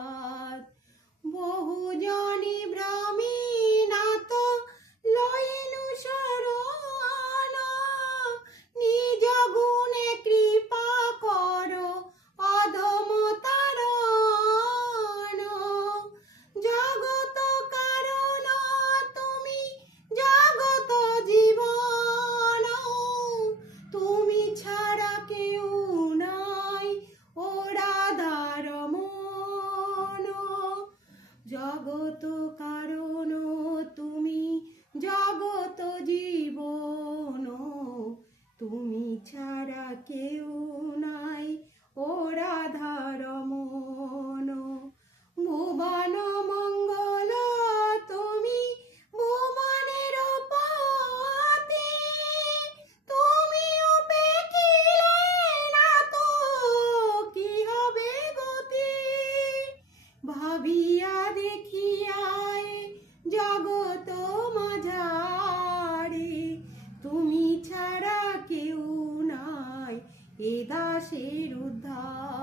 প্রভাত। বহুজনি ভ্রমী নাত লইনু শরণ, নিজ গুণে কৃপা কর অধম তারণ। জগত কারণ তুমি, জগত জীবন, তুমি ছাড়া কেউ নাই ও রাধার মন। জগত কারণ তুমি, জগত জীবন, তুমি ছাড়া কেউ নাই ও রাধার মন। ভুবন মঙ্গল তুমি, ভুবনের পতি, তুমি উপেক্ষিলে না তো কি হবে গতি। ভাবিয়া দেখিয়ায় জগত মাঝারে, তুমি ছাড়া কেউ নাই এ দাসের উদ্ধার।